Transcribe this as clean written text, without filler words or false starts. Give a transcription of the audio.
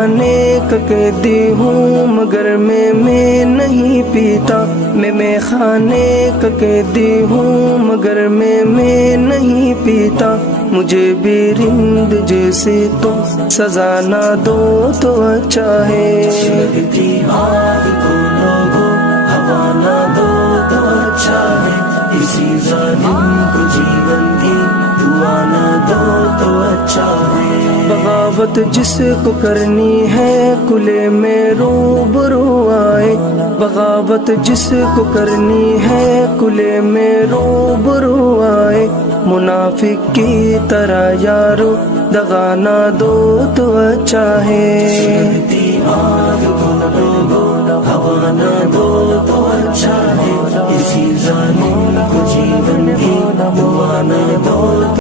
خانے کا قیدی ہوں مگر میں نہیں پیتا، میں خانے کا قیدی ہوں مگر میں نہیں پیتا، مجھے بھی رند جیسے تم سزا نہ دو تو اچھا ہے۔ لگتی آگ کو لوگوں ہوا نہ دو تو اچھا ہے، کسی ظالم کو جیون کی دعا نہ دو تو اچھا ہے۔ بغاوت جس کو کرنی ہے کلے میں روبرو آئے، بغاوت جس کو کرنی ہے کلے میں روبرو آئے، منافق کی طرح یارو دغا نہ دو تو اچھا ہے۔ لگتی آگ کو لوگوں ہوا نہ دو تو اچھا ہے، کسی ظالم کو جیون کی دعا نہ دو۔